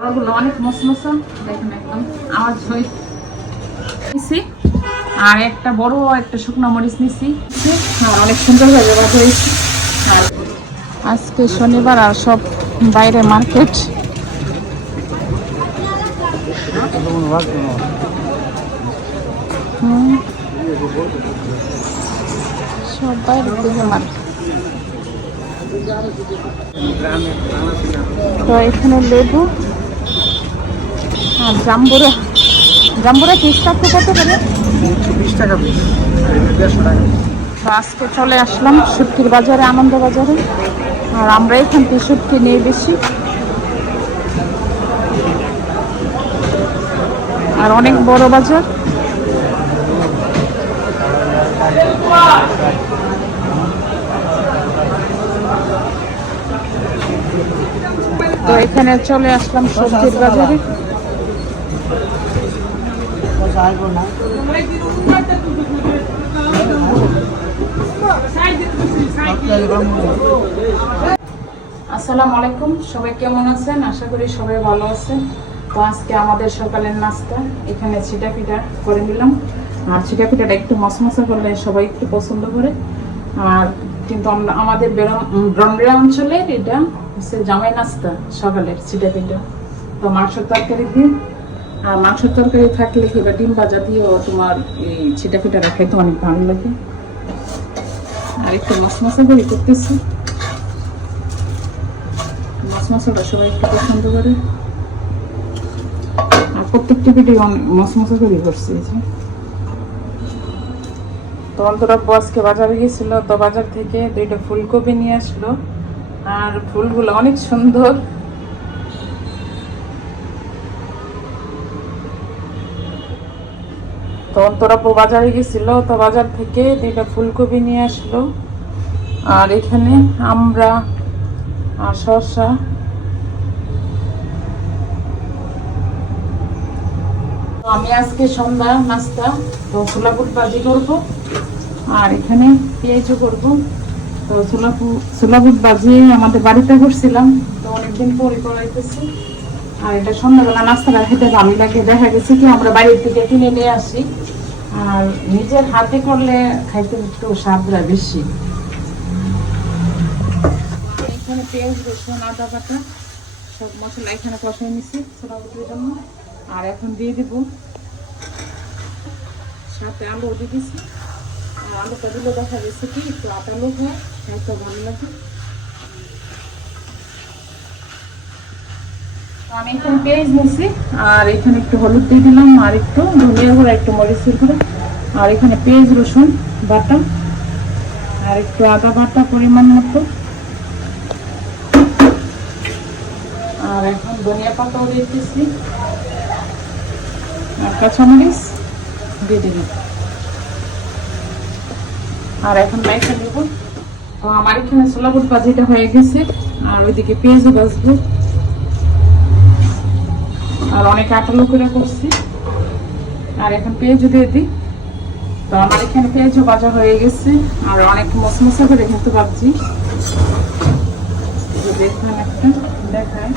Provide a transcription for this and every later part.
অনেক মশমশা দেখেন আওয়াজ হয়ে নিছি, আর একটা বড়, একটা শুকনো মরিচ নিছি। আর অনেক সুন্দর বাজ হয়েছে আর আজকে শনিবার আর সব বাইরে মার্কেট। সব বাইরের মার্কেট। তো এখানে লেবু। আর জাম্বুরা। জাম্বুরা পিস থাকতে কত করে? বিশ টাকা দেড়শো টাকা। আজকে চলে আসলাম শুটকির বাজারে আনন্দ বাজারে। আর আমরা এখান থেকে শুটকি নিয়ে বেশি। আর অনেক বড় বাজার। তো এখানে চলে আসলাম সবজির বাজারে। আসসালামু আলাইকুম, সবাই কেমন আছেন? আশা করি সবাই ভালো আছেন। তো আজকে আমাদের সকালের নাস্তা, এখানে ছিটা পিঠা করে নিলাম। আর ছিটা পিঠাটা একটু মশমশা করলে সবাই একটু পছন্দ করে। আর কিন্তু আমরা আমাদের অঞ্চলের এটা হচ্ছে জামাই নাস্তা, সকালের ছিটা পিঠা। তো মাংসের তরকারি দিয়ে আর মাংসের তরকারি থাকলে কিংবা ডিম ভাজা দিয়েও তোমার এই ছিটা পিঠাটা খেতে অনেক ভালো লাগে। আর একটু মশমশা করে করতেছি। মাছ মশলাটা সবাই একটু পছন্দ করে। আর প্রত্যেকটা মাছ মশলা করে করছি তো অন্তরা আজকে বাজারে গিয়েছিল, তো বাজার থেকে দুইটা ফুলকপি নিয়ে আসলো। আর ফুলগুলো অনেক সুন্দর। তো অন্তরাপু বাজারে গেছিল, তো বাজার থেকে দুইটা ফুলকপি নিয়ে আসলো। আর এখানে আমরা আর শসা। আমি আজকে সন্ধ্যা নাস্তা, তো ছোলা বুট ভাজি করব। আর এখানে পেঁয়াজও করব। তো ছোলা পু- ছোলা বুট ভাজি আমাদের বাড়িতে করছিলাম, তো অনেকদিন পরে করাইতেছি। আর এটা সন্ধ্যাবেলা নাস্তাটা খেতে ভালো লাগে। দেখা গেছে কি আমরা বাড়ির থেকে কিনে নিয়ে আসি। আর নিজের হাতে করলে খাইতে একটু স্বাদটা বেশি। এখানে পেঁয়াজ, রসুন, আদা বাটা, সব মশলা এখানে কষাই নিছি, ছোলা বুটের জন্য। আর এখন দিয়ে দিব সাথে আলু দিয়ে দিছি। আর আলুটা দিলে দেখা গেছে কি, একটু আটালো হয় ভালো লাগে আমি এখানে পেঁয়াজ নিছি আর এখানে একটু হলুদ দিয়ে দিলাম, আর একটু ধনিয়া গুঁড়া, একটু মরিচের গুঁড়া, আর এখানে পেঁয়াজ, রসুন, বাটা, আর একটু আদা বাটা পরিমাণ মতো। আর এখন ধনিয়া পাতাও দিচ্ছি। আর কাঁচামরিচ দিয়ে দিবি আর এখন লাইটটা দেব তো আমার এখানে বুট ভাজিটা হয়ে গেছে, আর ওইদিকে পেঁয়াজও ভাজবো। আর অনেক আটালো করে করছি। আর এখন পেঁয়াজও দিয়ে দিই। তো আমার এখানে পেঁয়াজও ভাজা হয়ে গেছে। আর অনেক মশমশা করে কিন্তু ভাবছি এখানে একটা দেখায়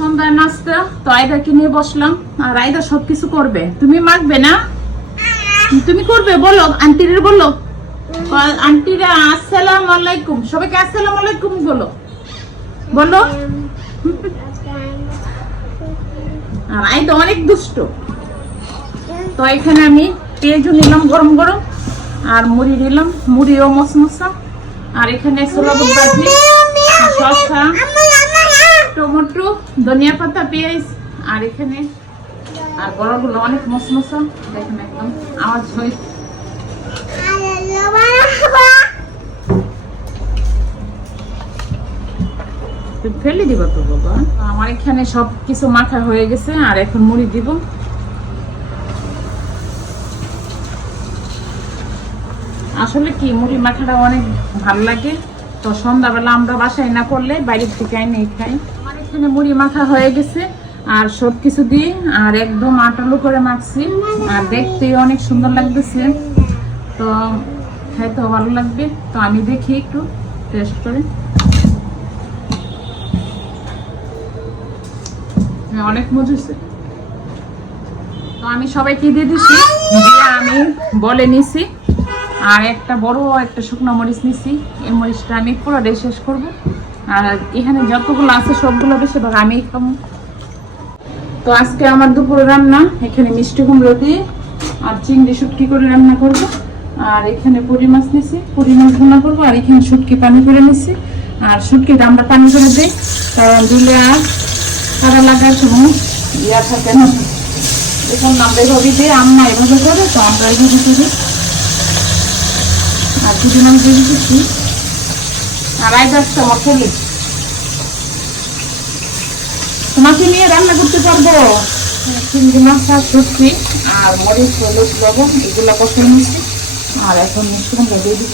সন্ধ্যায় নাস্তা, তো আয়দাকে নিয়ে বসলাম। আর আয়দা সবকিছু করবে। তুমি মাখবে না? তুমি করবে? বলো আন্টির বলো। আন্টিরা আসসালাম আলাইকুম। সবাইকে আসসালাম আলাইকুম বলো। বলো। আর তো অনেক দুষ্ট। তো এখানে আমি পেঁয়াজও নিলাম গরম গরম আর মুড়ি নিলাম। মুড়িও মশমশা। আর এখানে সোলাবুট ভাজি শসা টমেটো ধনিয়া পাতা পেঁয়াজ আর এখানে আর বড়গুলো অনেক মশমশা দেখেন একদম আওয়াজ হয়ে। ফেলে দিবা তো বাবা। আমার এখানে সব কিছু মাখা হয়ে গেছে আর এখন মুড়ি দিব। আসলে কি মুড়ি মাখাটা অনেক ভালো লাগে। তো সন্ধ্যাবেলা আমরা বাসায় না করলে বাইরের থেকে এনে খাই। আমার এখানে মুড়ি মাখা হয়ে গেছে। আর সব কিছু দিয়ে আর একদম আটালো করে মাখছি। আর দেখতে অনেক সুন্দর লাগতেছে। তো খাইতেও ভালো লাগবে। তো আমি দেখি একটু টেস্ট করে। হ্যাঁ, অনেক মজুছে তো আমি সবাইকে দিয়ে দিছি। দিয়ে আমি বলে নিছি। আর একটা বড় একটা শুকনো মরিচ নিছি। এই মরিচটা আমি পুরোটাই শেষ করব। আর এখানে যতগুলো আছে সবগুলো বেশিরভাগ আমি খাব। তো আজকে আমার দুপুর রান্না, এখানে মিষ্টি কুমড়ো দিয়ে আর চিংড়ি শুটকি করে রান্না করব। আর এখানে পুরি মাছ নিছি পুরি মাছ রান্না করব আর এখানে শুটকি পানি করে নিছি। আর শুটকিটা আমরা পানি করে দিই, কারণ দিলে আর সারা লাগার সময় ইয়া থাকে না। এখন আমরা এভাবে দিই আম্মা এভাবে করে, তো আমরা এভাবে করি। আর পুরি মাছ দিয়ে দিচ্ছি আড়াই দশটা মশলি তোমাকে নিয়ে রান্না করতে পারব। চিংড়ি মাছ সবজি, আর মরিচ, হলুদ, লবণ, এগুলো কষে নিচ্ছি আর এখন কুমড়া দিয়ে দিব।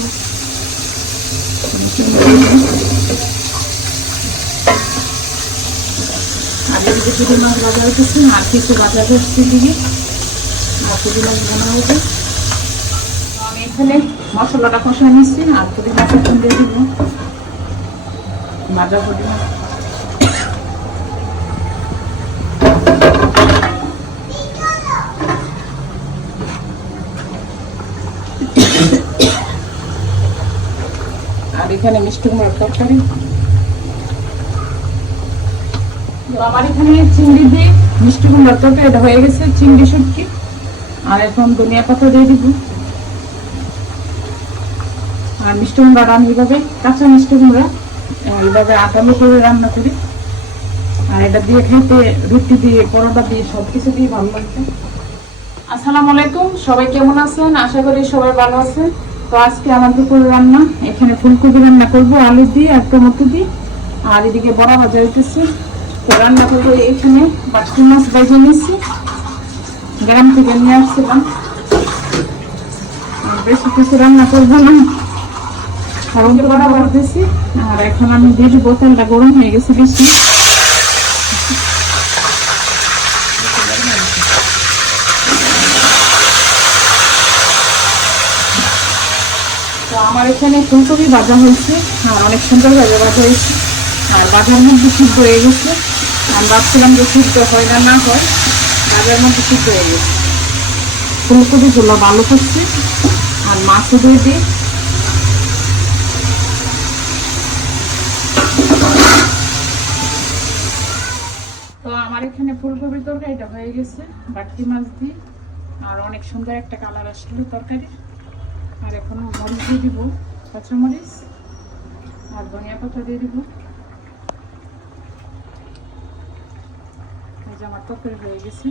আর এদিকে মাছ ভাজা হইতেছে, আর কিছু ভাজা করছি দিকে মাছ হবে আমি মশলাটা কষা নিচ্ছি আর মাছ এখন দিয়ে দিব। ভাজা পুঁটি এখানে মিষ্টি কুমড়ার তরকারি। আমার এখানে চিংড়ি দিয়ে মিষ্টি কুমড়ার তরকারি এটা হয়ে গেছে, চিংড়ি শুটকি। আর এখন ধনিয়া পাতা দিয়ে দিব। আর মিষ্টি কুমড়া আমি এইভাবে, কাঁচা মিষ্টি কুমড়া এইভাবে আটালো করে রান্না করি। আর এটা দিয়ে খাইতে রুটি দিয়ে, পরোটা দিয়ে সব কিছু দিয়ে ভালো লাগবে। আসসালামু আলাইকুম, সবাই কেমন আছেন? আশা করি সবাই ভালো আছেন। তো আজকে আমার দুপুর রান্না, এখানে ফুলকপি রান্না করব, আলু দিয়ে আর টমেটো দিয়ে। আর এদিকে বড়া ভাজা হইতেছে। তো রান্না করব এখানে বাটি মাছ ভেজে নিয়েছি। গ্রাম থেকে নিয়ে আসছিলাম। বেশি কিছু রান্না করব না। আর এখন আমি দিয়ে বোতলটা গরম হয়ে গেছে বেশি তো আমার এখানে ফুলকপি ভাজা হয়েছে। আর অনেক সুন্দর ভাবে ভাজা হয়েছে। আর বাজার মধ্যে সিদ্ধ হয়ে গেছে। আমি ভাবছিলাম যে সিদ্ধ হয় না না হয়, বাজার মধ্যে সিদ্ধ হয়ে গেছে। ফুলকপি ফুলকপিগুলো ভালো করছে আর মাছও দিয়ে দিই। তো আমার এখানে ফুলকপির তরকারিটা হয়ে গেছে বাটকি মাছ দিয়ে। আর অনেক সুন্দর একটা কালার আসলো তরকারি আর এখন মরিচ দিয়ে দিব, কাঁচা মরিচ আর ধনিয়া পাতা দিয়ে দিব। এই যে আমার তরকারি হয়ে গেছে।